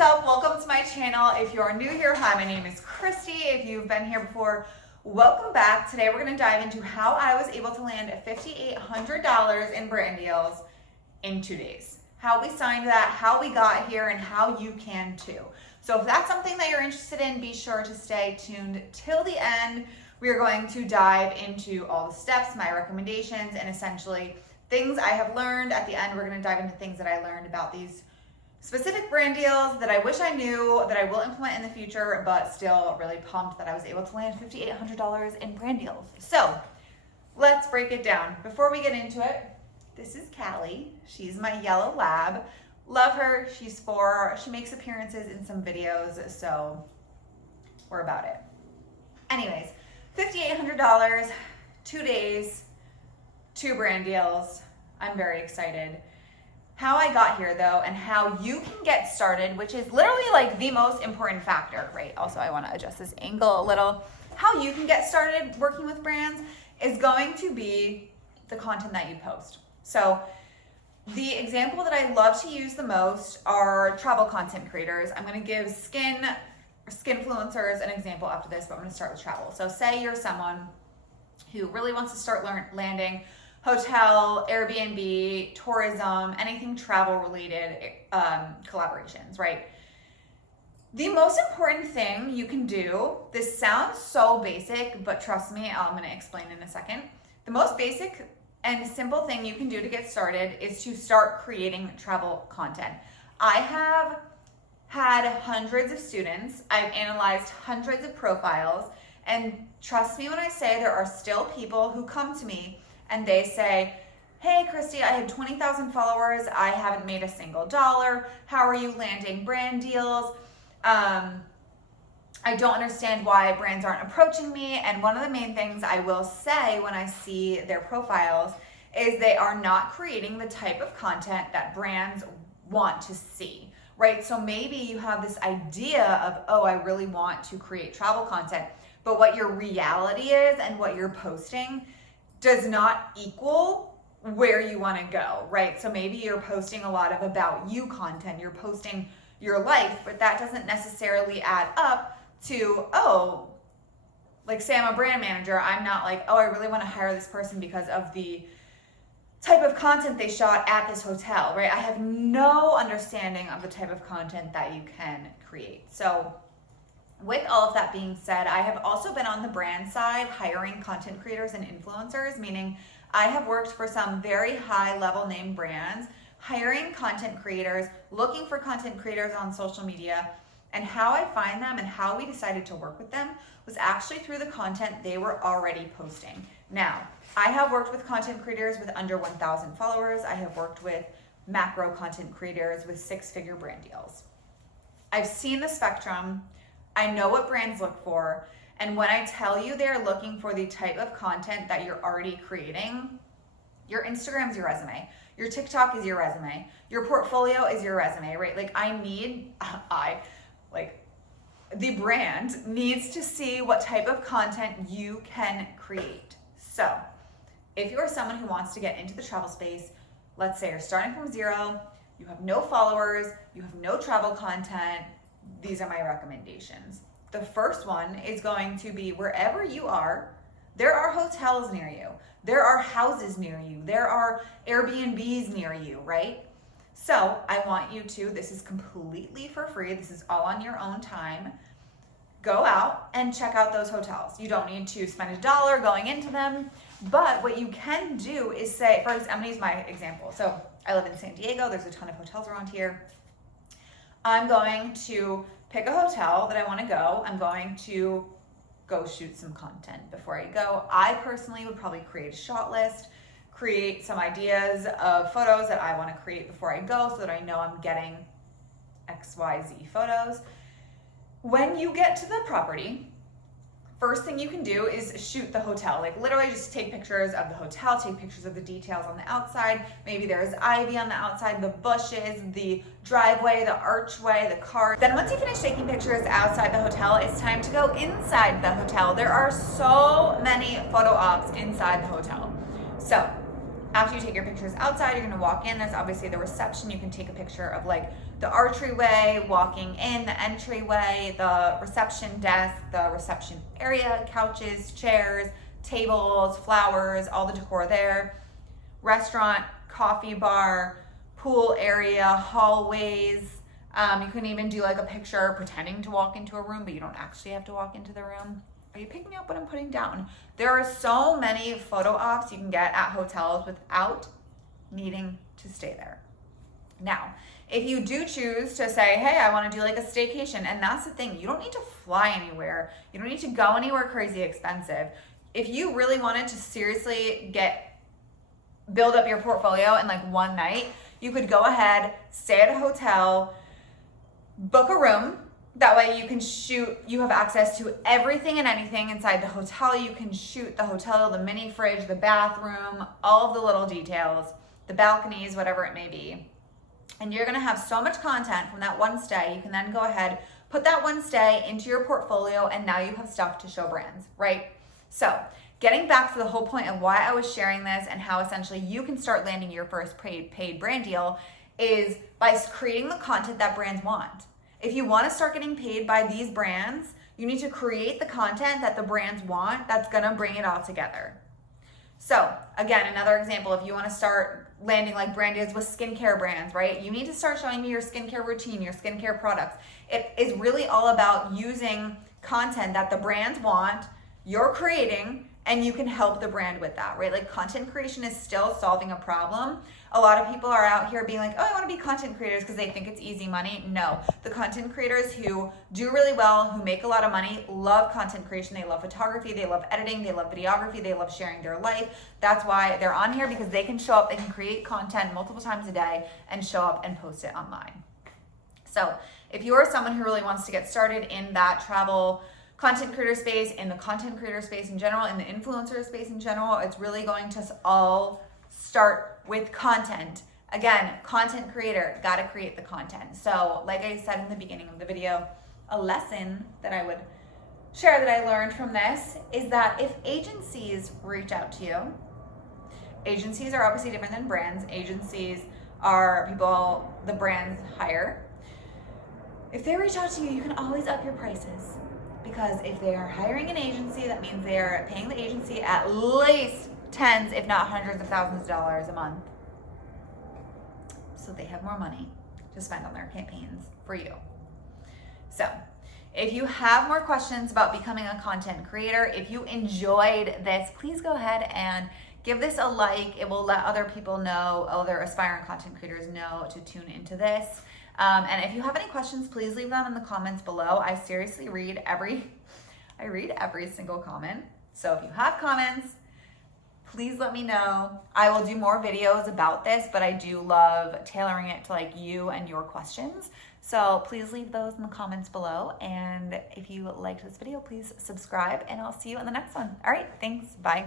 what's up? Welcome to my channel. If you're new here, hi, my name is Christy. If you've been here before, welcome back. Today we're going to dive into how I was able to land $5,800 in brand deals in 2 days. How we signed that, how we got here, and how you can too. So if that's something that you're interested in, be sure to stay tuned till the end. We are going to dive into all the steps, my recommendations, and essentially things I have learned. At the end, we're going to dive into things that I learned about these specific brand deals that I wish I knew, that I will implement in the future, but still really pumped that I was able to land $5,800 in brand deals. So let's break it down. Before we get into it, this is Callie. She's my yellow lab. Love her. She's 4. She makes appearances in some videos, so we're about it. Anyways, $5,800, 2 days, 2 brand deals. I'm very excited. How I got here though, and how you can get started, which is literally like the most important factor, right? Also, I want to adjust this angle a little. How you can get started working with brands is going to be the content that you post. So the example that I love to use the most are travel content creators. I'm going to give skin influencers an example after this, but I'm going to start with travel. So say you're someone who really wants to start landing hotel, Airbnb, tourism, anything travel related collaborations, right? The most important thing you can do, this sounds so basic, but trust me, I'm going to explain in a second. The most basic and simple thing you can do to get started is to start creating travel content. I have had hundreds of students, I've analyzed hundreds of profiles, and trust me when I say there are still people who come to me and they say, hey Christy, I had 20,000 followers, I haven't made a single dollar, how are you landing brand deals? I don't understand why brands aren't approaching me. And one of the main things I will say when I see their profiles is they are not creating the type of content that brands want to see, right? So maybe you have this idea of, oh, I really want to create travel content, but what your reality is and what you're posting does not equal where you want to go, right? So maybe you're posting a lot of about you content, you're posting your life, but that doesn't necessarily add up to, oh, like say I'm a brand manager, I'm not like, oh, I really want to hire this person because of the type of content they shot at this hotel, right? I have no understanding of the type of content that you can create. So with all of that being said, I have also been on the brand side hiring content creators and influencers, meaning I have worked for some very high level name brands, hiring content creators, looking for content creators on social media, and how I find them and how we decided to work with them was actually through the content they were already posting. Now, I have worked with content creators with under 1,000 followers. I have worked with macro content creators with 6-figure brand deals. I've seen the spectrum. I know what brands look for, and when I tell you they're looking for the type of content that you're already creating, your Instagram's your resume, your TikTok is your resume, your portfolio is your resume, right? Like the brand needs to see what type of content you can create. So if you're someone who wants to get into the travel space, let's say you're starting from zero, you have no followers, you have no travel content, these are my recommendations. The first one is going to be wherever you are, there are hotels near you, there are houses near you, there are Airbnbs near you, right? So I want you to, this is completely for free, this is all on your own time, go out and check out those hotels. You don't need to spend $1 going into them, but what you can do is say, for example, I'm gonna use my example. So I live in San Diego, there's a ton of hotels around here. I'm going to pick a hotel that I want to go. I'm going to go shoot some content before I go. I personally would probably create a shot list, create some ideas of photos that I want to create before I go so that I know I'm getting XYZ photos. When you get to the property, first thing you can do is shoot the hotel. Like literally just take pictures of the hotel, take pictures of the details on the outside. Maybe there's ivy on the outside, the bushes, the driveway, the archway, the car. Then once you finish taking pictures outside the hotel, it's time to go inside the hotel. There are so many photo ops inside the hotel. So After you take your pictures outside, you're gonna walk in. There's obviously the reception. You can take a picture of like the archery-way, walking in, the entryway, the reception desk, the reception area, couches, chairs, tables, flowers, all the decor there. Restaurant, coffee bar, pool area, hallways. You can even do like a picture pretending to walk into a room, but you don't actually have to walk into the room. Are you picking up what I'm putting down? There are so many photo ops you can get at hotels without needing to stay there. Now, if you do choose to say, hey, I want to do like a staycation, and that's the thing, you don't need to fly anywhere. You don't need to go anywhere crazy expensive. If you really wanted to seriously build up your portfolio in like one night, you could go ahead, stay at a hotel, book a room. That way you can shoot, you have access to everything and anything inside the hotel. You can shoot the hotel, the mini fridge, the bathroom, all of the little details, the balconies, whatever it may be. And you're gonna have so much content from that one stay. You can then go ahead, put that one stay into your portfolio, and now you have stuff to show brands, right? So getting back to the whole point of why I was sharing this and how essentially you can start landing your first paid brand deal is by creating the content that brands want. If you want to start getting paid by these brands, you need to create the content that the brands want that's going to bring it all together. So again, another example, if you want to start landing like brand deals with skincare brands, right? You need to start showing me your skincare routine, your skincare products. It is really all about using content that the brands want, you're creating, and you can help the brand with that, right? Like content creation is still solving a problem. A lot of people are out here being like, oh, I want to be content creators because they think it's easy money. No, the content creators who do really well, who make a lot of money, love content creation. They love photography, they love editing, they love videography, they love sharing their life. That's why they're on here, because they can show up, they can create content multiple times a day and show up and post it online. So if you're someone who really wants to get started in that travel content creator space, in the content creator space in general, in the influencer space in general, it's really going to all start with content. Again, content creator, gotta create the content. So like I said in the beginning of the video, a lesson that I would share that I learned from this is that if agencies reach out to you, agencies are obviously different than brands. Agencies are people the brands hire. If they reach out to you, you can always up your prices. Because if they are hiring an agency, that means they are paying the agency at least tens, if not hundreds of thousands of dollars a month. So they have more money to spend on their campaigns for you. So if you have more questions about becoming a content creator, if you enjoyed this, please go ahead and give this a like. It will let other people know, other aspiring content creators know to tune into this. And if you have any questions, please leave them in the comments below. I seriously read every single comment. So if you have comments, please let me know. I will do more videos about this, but I do love tailoring it to like you and your questions. So please leave those in the comments below. And if you liked this video, please subscribe, and I'll see you in the next one. All right, thanks, bye.